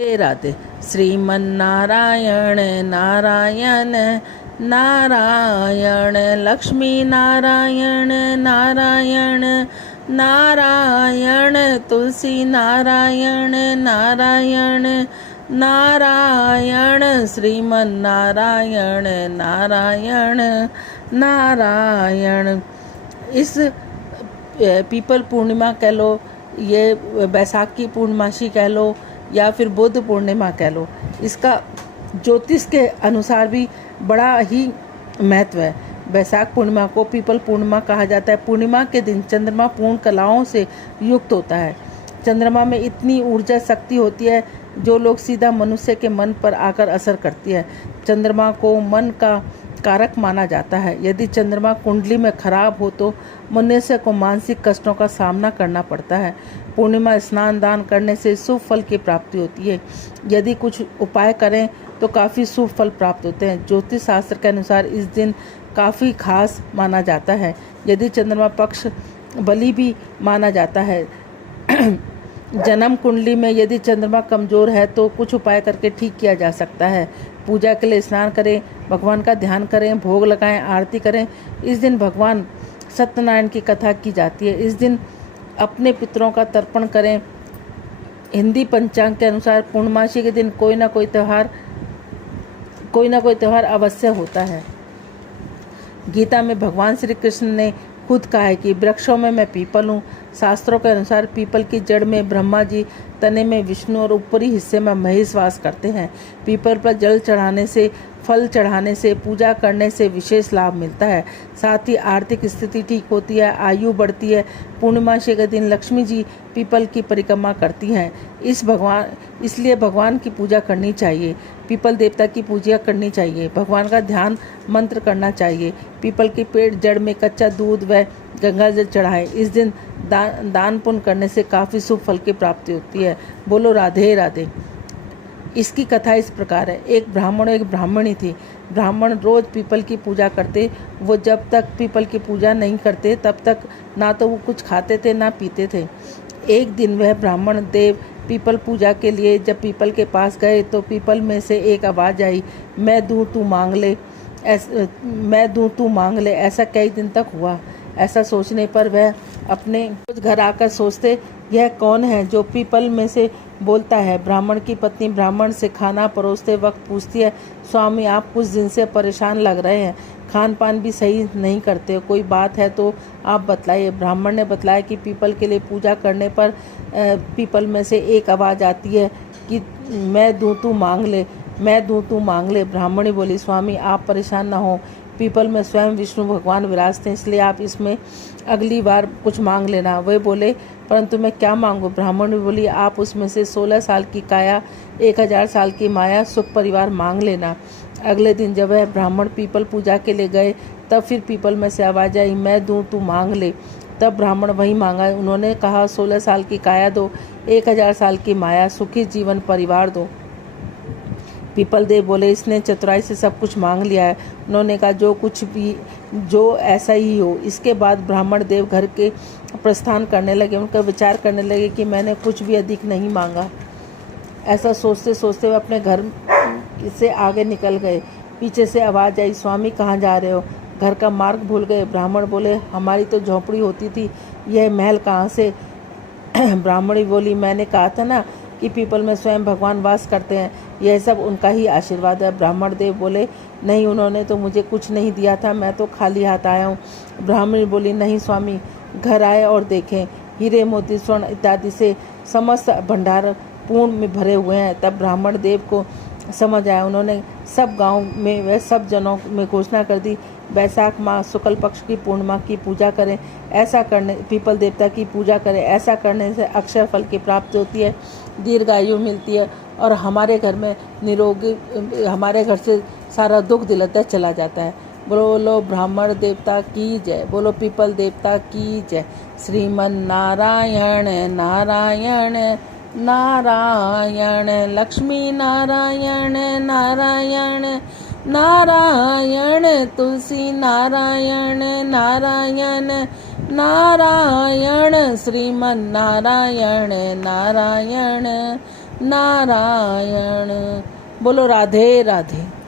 हे राधे। श्रीमन नारायण नारायण नारायण, लक्ष्मी नारायण नारायण नारायण, तुलसी नारायण नारायण नारायण, श्रीमन नारायण नारायण नारायण। इस पीपल पूर्णिमा कह लो, ये बैसाख की पूर्णमासी कह लो, या फिर बुद्ध पूर्णिमा कह लो, इसका ज्योतिष के अनुसार भी बड़ा ही महत्व है। बैसाख पूर्णिमा को पीपल पूर्णिमा कहा जाता है। पूर्णिमा के दिन चंद्रमा पूर्ण कलाओं से युक्त होता है। चंद्रमा में इतनी ऊर्जा शक्ति होती है जो लोग सीधा मनुष्य के मन पर आकर असर करती है। चंद्रमा को मन का कारक माना जाता है। यदि चंद्रमा कुंडली में खराब हो तो मनुष्य को मानसिक कष्टों का सामना करना पड़ता है। पूर्णिमा स्नान दान करने से शुभ फल की प्राप्ति होती है। यदि कुछ उपाय करें तो काफ़ी शुभ फल प्राप्त होते हैं। ज्योतिष शास्त्र के अनुसार इस दिन काफ़ी खास माना जाता है। यदि चंद्रमा पक्ष बलि भी माना जाता है। जन्म कुंडली में यदि चंद्रमा कमज़ोर है तो कुछ उपाय करके ठीक किया जा सकता है। पूजा के लिए स्नान करें, भगवान का ध्यान करें, भोग लगाएं, आरती करें। इस दिन भगवान सत्यनारायण की कथा की जाती है। इस दिन अपने पितरों का तर्पण करें। हिंदी पंचांग के अनुसार पूर्णमासी के दिन कोई ना कोई त्यौहार अवश्य होता है। गीता में भगवान श्री कृष्ण ने खुद कहा है कि वृक्षों में मैं पीपल हूँ। शास्त्रों के अनुसार पीपल की जड़ में ब्रह्मा जी, तने में विष्णु और ऊपरी हिस्से में महेश वास करते हैं। पीपल पर जल चढ़ाने से, फल चढ़ाने से, पूजा करने से विशेष लाभ मिलता है। साथ ही आर्थिक स्थिति ठीक होती है, आयु बढ़ती है। पूर्णिमासी के दिन लक्ष्मी जी पीपल की परिक्रमा करती हैं। इसलिए भगवान की पूजा करनी चाहिए। पीपल देवता की पूजा करनी चाहिए। भगवान का ध्यान मंत्र करना चाहिए। पीपल के पेड़ जड़ में कच्चा दूध व गंगा जल चढ़ाएं। इस दिन दान पुण्य करने से काफ़ी शुभ फल की प्राप्ति होती है। बोलो राधे राधे। इसकी कथा इस प्रकार है। एक ब्राह्मण और एक ब्राह्मणी थी। ब्राह्मण रोज पीपल की पूजा करते। वो जब तक पीपल की पूजा नहीं करते तब तक ना तो वो कुछ खाते थे ना पीते थे। एक दिन वह ब्राह्मण देव पीपल पूजा के लिए जब पीपल के पास गए तो पीपल में से एक आवाज़ आई, मैं दूँ तू मांग ले। मैं दूँ तू मांग ले। ऐसा कई दिन तक हुआ। ऐसा सोचने पर वह अपने घर आकर सोचते, यह कौन है जो पीपल में से बोलता है। ब्राह्मण की पत्नी ब्राह्मण से खाना परोसते वक्त पूछती है, स्वामी आप कुछ दिन से परेशान लग रहे हैं, खान पान भी सही नहीं करते, कोई बात है तो आप बतलाइए। ब्राह्मण ने बतलाया कि पीपल के लिए पूजा करने पर पीपल में से एक आवाज़ आती है कि मैं दूँ तू मांग ले, मैं दूँ तू मांग ले। ब्राह्मणी बोली, स्वामी आप परेशान ना हो, पीपल में स्वयं विष्णु भगवान विराजते हैं, इसलिए आप इसमें अगली बार कुछ मांग लेना। वे बोले, परंतु मैं क्या मांगू? ब्राह्मण बोली, आप उसमें से 16 साल की काया, 1000 साल की माया, सुख परिवार मांग लेना। अगले दिन जब वह ब्राह्मण पीपल पूजा के लिए गए तब फिर पीपल में से आवाज़ आई, मैं दूँ तू मांग ले। तब ब्राह्मण वही मांगा। उन्होंने कहा, 16 साल की काया दो, 1000 साल की माया, सुखी जीवन परिवार दो। पीपल देव बोले, इसने चतुराई से सब कुछ मांग लिया है। उन्होंने कहा, जो कुछ भी, जो ऐसा ही हो। इसके बाद ब्राह्मण देव घर के प्रस्थान करने लगे। उनका विचार करने लगे कि मैंने कुछ भी अधिक नहीं मांगा। ऐसा सोचते सोचते वे अपने घर से आगे निकल गए। पीछे से आवाज़ आई, स्वामी कहाँ जा रहे हो? घर का मार्ग भूल गए? ब्राह्मण बोले, हमारी तो झोंपड़ी होती थी, यह महल कहाँ से? ब्राह्मणी बोली, मैंने कहा था ना कि पीपल में स्वयं भगवान वास करते हैं, यह सब उनका ही आशीर्वाद है। ब्राह्मण देव बोले, नहीं, उन्होंने तो मुझे कुछ नहीं दिया था, मैं तो खाली हाथ आया हूँ। ब्राह्मणी बोली, नहीं स्वामी, घर आए और देखें, हीरे मोती स्वर्ण इत्यादि से समस्त भंडार पूर्ण में भरे हुए हैं। तब ब्राह्मण देव को समझ आया। उन्होंने सब गांव में व सब जनों में घोषणा कर दी, बैसाख माह शुक्ल पक्ष की पूर्णिमा की पूजा करें। ऐसा करने, पीपल देवता की पूजा करें। ऐसा करने से अक्षय फल की प्राप्ति होती है, दीर्घायु मिलती है और हमारे घर में निरोगी, हमारे घर से सारा दुख दिलता चला जाता है। बोलो ब्राह्मण देवता की जय, बोलो पीपल देवता की जय। श्रीमन नारायण नारायण नारायण, लक्ष्मी नारायण नारायण नारायण, तुलसी नारायण नारायण नारायण, श्रीमन नारायण नारायण नारायण। बोलो राधे राधे।